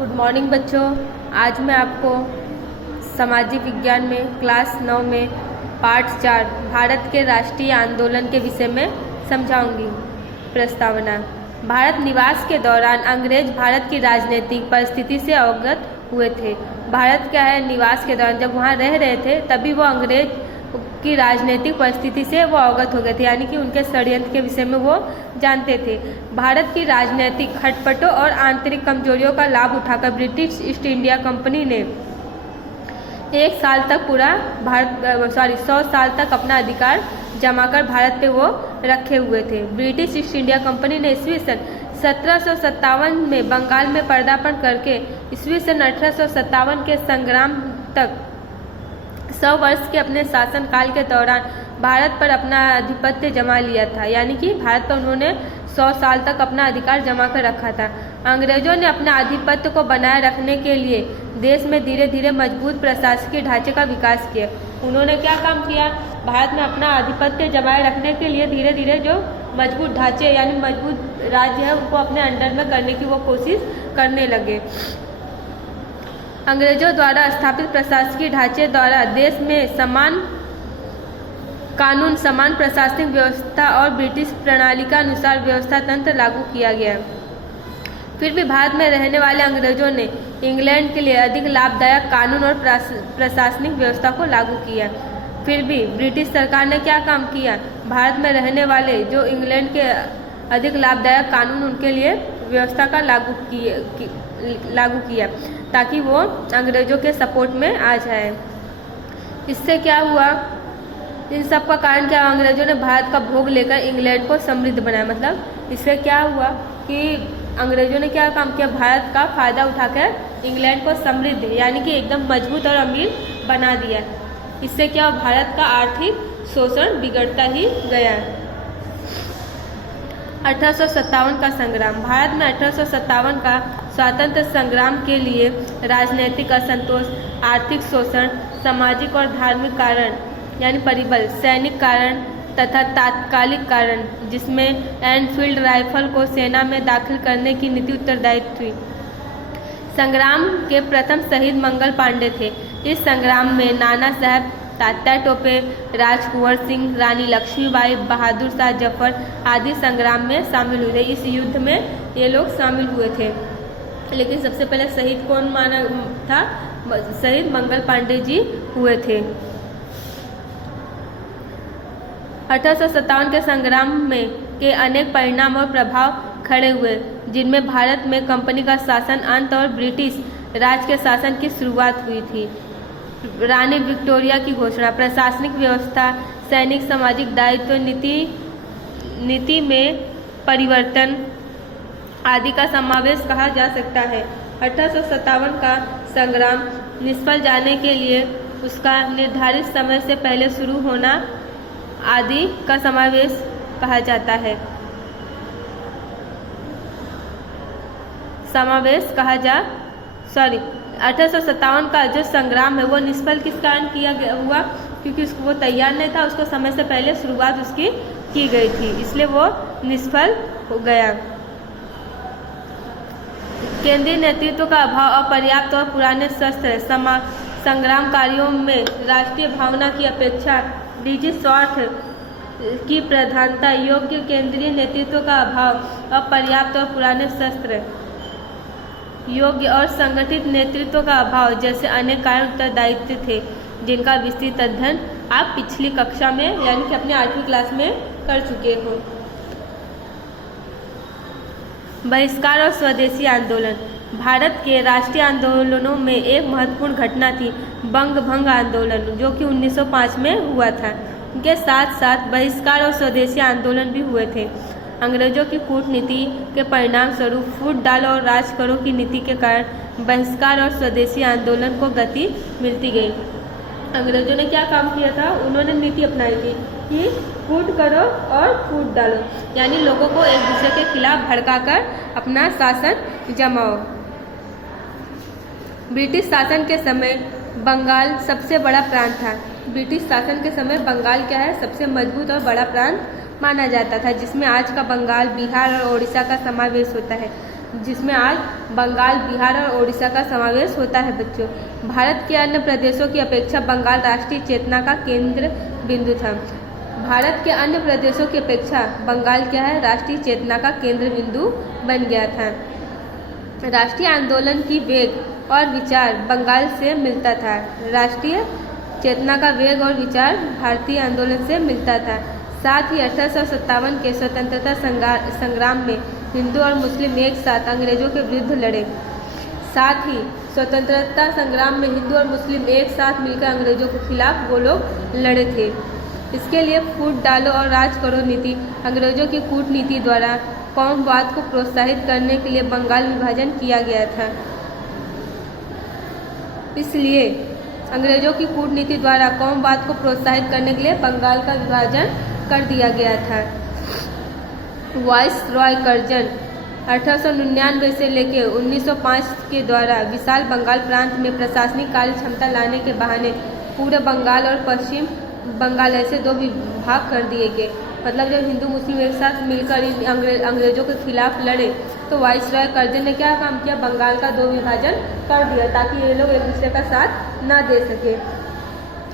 Good morning बच्चों। आज मैं आपको सामाजिक विज्ञान में क्लास 9 में पाठ 4 भारत के राष्ट्रीय आंदोलन के विषय में समझाऊंगी। प्रस्तावना। भारत निवास के दौरान अंग्रेज भारत की राजनीतिक परिस्थिति से अवगत हुए थे। भारत क्या है, निवास के दौरान जब वहाँ रह रहे थे तभी वो अंग्रेज की राजनीतिक परिस्थिति से वो अवगत हो गए थे, यानी कि उनके षड्यंत्र के विषय में वो जानते थे। भारत की राजनीतिक खटपटों और आंतरिक कमजोरियों का लाभ उठाकर ब्रिटिश ईस्ट इंडिया कंपनी ने 100 साल तक अपना अधिकार जमाकर भारत पे वो रखे हुए थे। ब्रिटिश ईस्ट इंडिया कंपनी ने ईस्वी सन 1757 में बंगाल में पदार्पण करके ईस्वी सन 1857 के संग्राम तक 100 वर्ष के अपने शासनकाल के दौरान भारत पर अपना आधिपत्य जमा लिया था, यानी कि भारत पर उन्होंने 100 साल तक अपना अधिकार जमा कर रखा था। अंग्रेजों ने अपने आधिपत्य को बनाए रखने के लिए देश में धीरे धीरे मजबूत प्रशासकीय ढांचे का विकास किया। उन्होंने क्या काम किया, भारत में अपना आधिपत्य जमाए रखने के लिए धीरे धीरे जो मजबूत ढांचे यानी मजबूत राज्य है उनको अपने अंडर में करने की वो कोशिश करने लगे। अंग्रेजों द्वारा स्थापित प्रशासकीय ढांचे द्वारा देश में समान कानून, समान प्रशासनिक व्यवस्था और ब्रिटिश प्रणाली का अनुसार व्यवस्था तंत्र लागू किया गया। फिर भी भारत में रहने वाले अंग्रेजों ने इंग्लैंड के लिए अधिक लाभदायक कानून और प्रशासनिक व्यवस्था को लागू किया। फिर भी ब्रिटिश सरकार ने क्या काम किया, भारत में रहने वाले जो इंग्लैंड के अधिक लाभदायक कानून उनके लिए व्यवस्था का लागू किया ताकि वो अंग्रेजों के सपोर्ट में आ जाए। इससे क्या हुआ, इन सब का कारण क्या, अंग्रेजों ने भारत का भोग लेकर इंग्लैंड को समृद्ध बनाया। मतलब इससे क्या हुआ कि अंग्रेजों ने क्या काम किया, भारत का फायदा उठाकर इंग्लैंड को समृद्ध यानी कि एकदम मजबूत और अमीर बना दिया। इससे क्या, भारत का आर्थिक शोषण बिगड़ता ही गया। 1857 का संग्राम। भारत में 1857 का स्वातंत्र संग्राम के लिए राजनीतिक असंतोष, आर्थिक शोषण, सामाजिक और धार्मिक कारण यानी परिबल, सैनिक कारण तथा तात्कालिक कारण जिसमें एनफील्ड राइफल को सेना में दाखिल करने की नीति उत्तरदायी थी। संग्राम के प्रथम शहीद मंगल पांडे थे। इस संग्राम में नाना साहब, तात्या टोपे, राजकुंवर सिंह, रानी लक्ष्मीबाई, बहादुर शाह जफर आदि संग्राम में शामिल हुए थे। इस युद्ध में ये लोग शामिल हुए थे। लेकिन सबसे पहले शहीद कौन माना था, शहीद मंगल पांडे जी हुए थे। 1857 के संग्राम में के अनेक परिणाम और प्रभाव खड़े हुए, जिनमें भारत में कंपनी का शासन अंत और ब्रिटिश राज के शासन की शुरुआत हुई थी। रानी विक्टोरिया की घोषणा, प्रशासनिक व्यवस्था, सैनिक सामाजिक दायित्व, नीति में परिवर्तन आदि का समावेश कहा जा सकता है। 1857 का संग्राम निष्फल जाने के लिए उसका निर्धारित समय से पहले शुरू होना आदि का समावेश कहा जाता है। 1857 का जो संग्राम है वो निष्फल किस कारण किया गया हुआ, क्योंकि उसको वो तैयार नहीं था, उसको समय से पहले शुरुआत उसकी की गई थी, इसलिए वो निष्फल हो गया। केंद्रीय नेतृत्व का अभाव, अपर्याप्त और पुराने शस्त्र, संग्रामकारियों में राष्ट्रीय भावना की अपेक्षा निजी स्वार्थ की प्रधानता, योग्य केंद्रीय नेतृत्व का अभाव, अपर्याप्त और पुराने शस्त्र, योग्य और संगठित नेतृत्व का अभाव जैसे अनेक कारण उत्तरदायित्व थे, जिनका विस्तृत अध्ययन आप पिछली कक्षा में यानी कि अपने 8वीं क्लास में कर चुके हो। बहिष्कार और स्वदेशी आंदोलन। भारत के राष्ट्रीय आंदोलनों में एक महत्वपूर्ण घटना थी बंग भंग आंदोलन, जो कि 1905 में हुआ था। उनके साथ साथ बहिष्कार और स्वदेशी आंदोलन भी हुए थे। अंग्रेजों की कूटनीति के परिणाम स्वरूप फूट डालो और राज करो की नीति के कारण बहिष्कार और स्वदेशी आंदोलन को गति मिलती गई। अंग्रेजों ने क्या काम किया था, उन्होंने नीति अपनाई थी कि फूट करो और फूट डालो, यानी लोगों को एक दूसरे के खिलाफ भड़काकर अपना शासन जमाओ। ब्रिटिश शासन के समय बंगाल सबसे बड़ा प्रांत था। ब्रिटिश शासन के समय बंगाल क्या है, सबसे मजबूत और बड़ा प्रांत माना जाता था, जिसमें आज का बंगाल, बिहार और ओडिशा का समावेश होता है। जिसमें आज बंगाल, बिहार और ओडिशा का समावेश होता है बच्चों। भारत के अन्य प्रदेशों की अपेक्षा बंगाल राष्ट्रीय चेतना का केंद्र बिंदु था। भारत के अन्य प्रदेशों की अपेक्षा बंगाल क्या है, राष्ट्रीय चेतना का केंद्र बिंदु बन गया था। राष्ट्रीय आंदोलन की वेग और विचार बंगाल से मिलता था। राष्ट्रीय चेतना का वेग और विचार भारतीय आंदोलन से मिलता था। साथ ही 1857 के स्वतंत्रता संग्राम में हिंदू और मुस्लिम एक साथ अंग्रेजों के विरुद्ध लड़े। साथ ही स्वतंत्रता संग्राम में हिंदू और मुस्लिम एक साथ मिलकर अंग्रेजों के खिलाफ वो लोग लड़े थे। इसके लिए फूट डालो और राज करो नीति, अंग्रेजों की कूटनीति द्वारा कौमवाद को प्रोत्साहित करने के लिए बंगाल विभाजन किया गया था। इसलिए अंग्रेजों की कूटनीति द्वारा कौमवाद को प्रोत्साहित करने के लिए बंगाल का विभाजन कर दिया गया था। वाइस रॉय कर्जन 1899 से लेकर 1905 के द्वारा विशाल बंगाल प्रांत में प्रशासनिक कार्य क्षमता लाने के बहाने पूरे बंगाल और पश्चिम बंगाल ऐसे दो विभाग कर दिए गए। मतलब जब हिंदू मुस्लिम एक साथ मिलकर अंग्रेजों के खिलाफ लड़े तो वाइस रॉय कर्जन ने क्या काम किया, बंगाल का दो विभाजन कर दिया ताकि ये लोग एक दूसरे का साथ ना दे सके।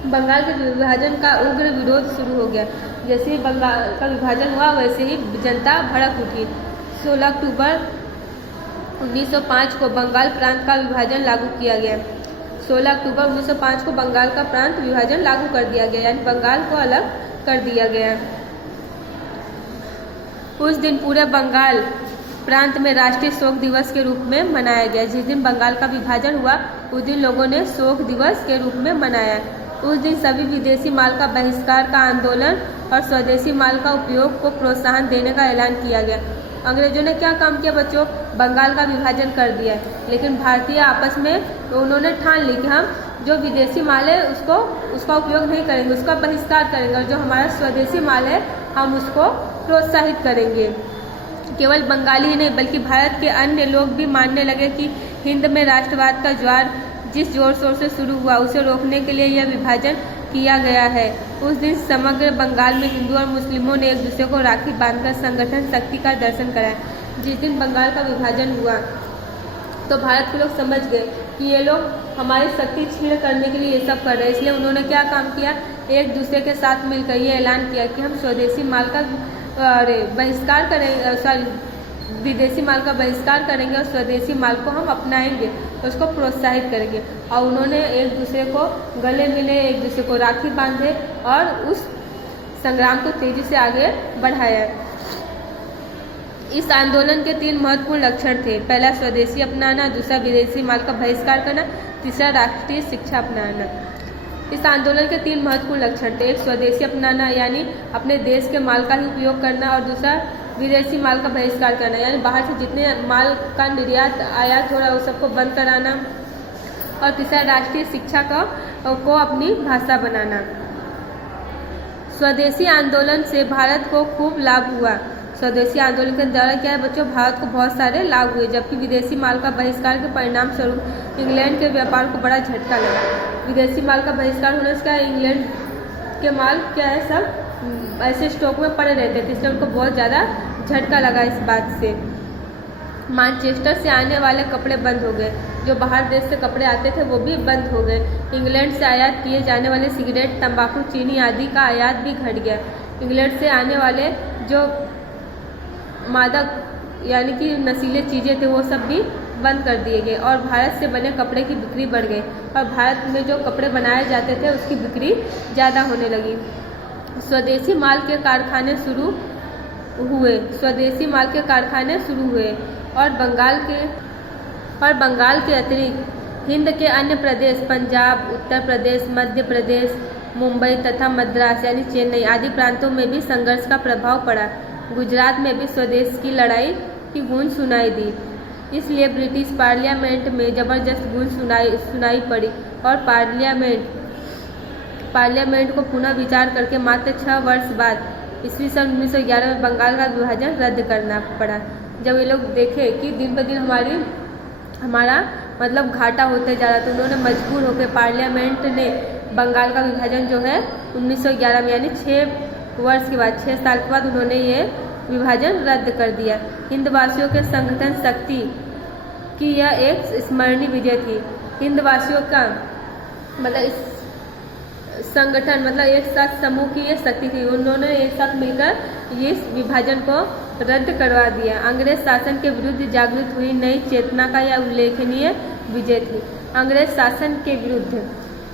बंगाल के विभाजन का उग्र विरोध शुरू हो गया। जैसे ही बंगाल का विभाजन हुआ वैसे ही जनता भड़क उठी। 16 अक्टूबर 1905 को बंगाल प्रांत का विभाजन लागू किया गया। 16 अक्टूबर 1905 को बंगाल का प्रांत विभाजन लागू कर दिया गया, यानी बंगाल को अलग कर दिया गया। उस दिन पूरे बंगाल प्रांत में राष्ट्रीय शोक दिवस के रूप में मनाया गया। जिस दिन बंगाल का विभाजन हुआ उस दिन लोगों ने शोक दिवस के रूप में मनाया। उस दिन सभी विदेशी माल का बहिष्कार का आंदोलन और स्वदेशी माल का उपयोग को प्रोत्साहन देने का ऐलान किया गया। अंग्रेजों ने क्या काम किया बच्चों, बंगाल का विभाजन कर दिया, लेकिन भारतीय आपस में उन्होंने ठान ली कि हम जो विदेशी माल है उसका उपयोग नहीं करेंगे, उसका बहिष्कार करेंगे और जो हमारा स्वदेशी माल है हम उसको प्रोत्साहित करेंगे। केवल बंगाली ही नहीं बल्कि भारत के अन्य लोग भी मानने लगे कि हिंद में राष्ट्रवाद का ज्वार जिस जोर शोर से शुरू हुआ उसे रोकने के लिए यह विभाजन किया गया है। उस दिन समग्र बंगाल में हिंदू और मुस्लिमों ने एक दूसरे को राखी बांधकर संगठन शक्ति का दर्शन कराया। जिस दिन बंगाल का विभाजन हुआ तो भारत के लोग समझ गए कि ये लोग हमारी शक्ति छीन करने के लिए ये सब कर रहे हैं। इसलिए उन्होंने क्या काम किया, एक दूसरे के साथ मिलकर ये ऐलान किया कि हम स्वदेशी माल का बहिष्कार करेंगे, विदेशी माल का बहिष्कार करेंगे और स्वदेशी माल को हम अपनाएंगे, उसको प्रोत्साहित करेंगे। और उन्होंने एक दूसरे को गले मिले, एक दूसरे को राखी बांधे और उस संग्राम को तेजी से आगे बढ़ाया। इस आंदोलन के 3 महत्वपूर्ण लक्षण थे। पहला स्वदेशी अपनाना, दूसरा विदेशी माल का बहिष्कार करना, तीसरा राष्ट्रीय शिक्षा अपनाना। इस आंदोलन के 3 महत्वपूर्ण लक्षण थे। एक स्वदेशी अपनाना यानी अपने देश के माल का ही उपयोग करना, और दूसरा विदेशी माल का बहिष्कार करना यानी बाहर से जितने माल का निर्यात आयात हो रहा है उस सबको बंद कराना, और तीसरा राष्ट्रीय शिक्षा को अपनी भाषा बनाना। स्वदेशी आंदोलन से भारत को खूब लाभ हुआ। स्वदेशी आंदोलन के द्वारा क्या है बच्चों, भारत को बहुत सारे लाभ हुए, जबकि विदेशी माल का बहिष्कार के परिणाम स्वरूप इंग्लैंड के व्यापार को बड़ा झटका लगा। विदेशी माल का बहिष्कार होने से क्या इंग्लैंड के माल क्या है सब ऐसे स्टॉक में पड़े रहते थे, इसलिए उनको बहुत ज़्यादा झटका लगा इस बात से। मैनचेस्टर से आने वाले कपड़े बंद हो गए, जो बाहर देश से कपड़े आते थे वो भी बंद हो गए। इंग्लैंड से आयात किए जाने वाले सिगरेट, तंबाकू, चीनी आदि का आयात भी घट गया। इंग्लैंड से आने वाले जो मादक यानी कि नशीले चीज़ें थे वो सब भी बंद कर दिए गए, और भारत से बने कपड़े की बिक्री बढ़ गई, और भारत में जो कपड़े बनाए जाते थे उसकी बिक्री ज़्यादा होने लगी। स्वदेशी माल के कारखाने शुरू हुए, और बंगाल के अतिरिक्त हिंद के अन्य प्रदेश पंजाब, उत्तर प्रदेश, मध्य प्रदेश, मुंबई तथा मद्रास यानी चेन्नई आदि प्रांतों में भी संघर्ष का प्रभाव पड़ा। गुजरात में भी स्वदेश की लड़ाई की गूंज सुनाई दी, इसलिए ब्रिटिश पार्लियामेंट में जबरदस्त गूंज सुनाई पड़ी, और पार्लियामेंट को पुनः विचार करके मात्र 6 वर्ष बाद ईस्वी सन 1911 में बंगाल का विभाजन रद्द करना पड़ा। जब ये लोग देखे कि दिन ब दिन हमारा मतलब घाटा होते जा रहा, तो उन्होंने मजबूर होकर पार्लियामेंट ने बंगाल का विभाजन जो है 1911 में यानी 6 वर्ष के बाद 6 साल के बाद उन्होंने ये विभाजन रद्द कर दिया। हिंदवासियों के संगठन शक्ति की यह एक स्मरणीय विजय थी। हिंदवासियों का मतलब इस संगठन मतलब एक साथ समूह की ये शक्ति थी। उन्होंने एक साथ मिलकर इस विभाजन को रद्द करवा दिया। अंग्रेज शासन के विरुद्ध जागृत हुई नई चेतना का यह उल्लेखनीय विजय थी। अंग्रेज शासन के विरुद्ध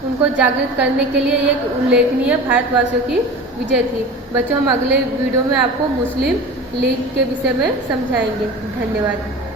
उनको जागृत करने के लिए एक उल्लेखनीय भारतवासियों की विजय थी। बच्चों, हम अगले वीडियो में आपको मुस्लिम लीग के विषय में समझाएंगे। धन्यवाद।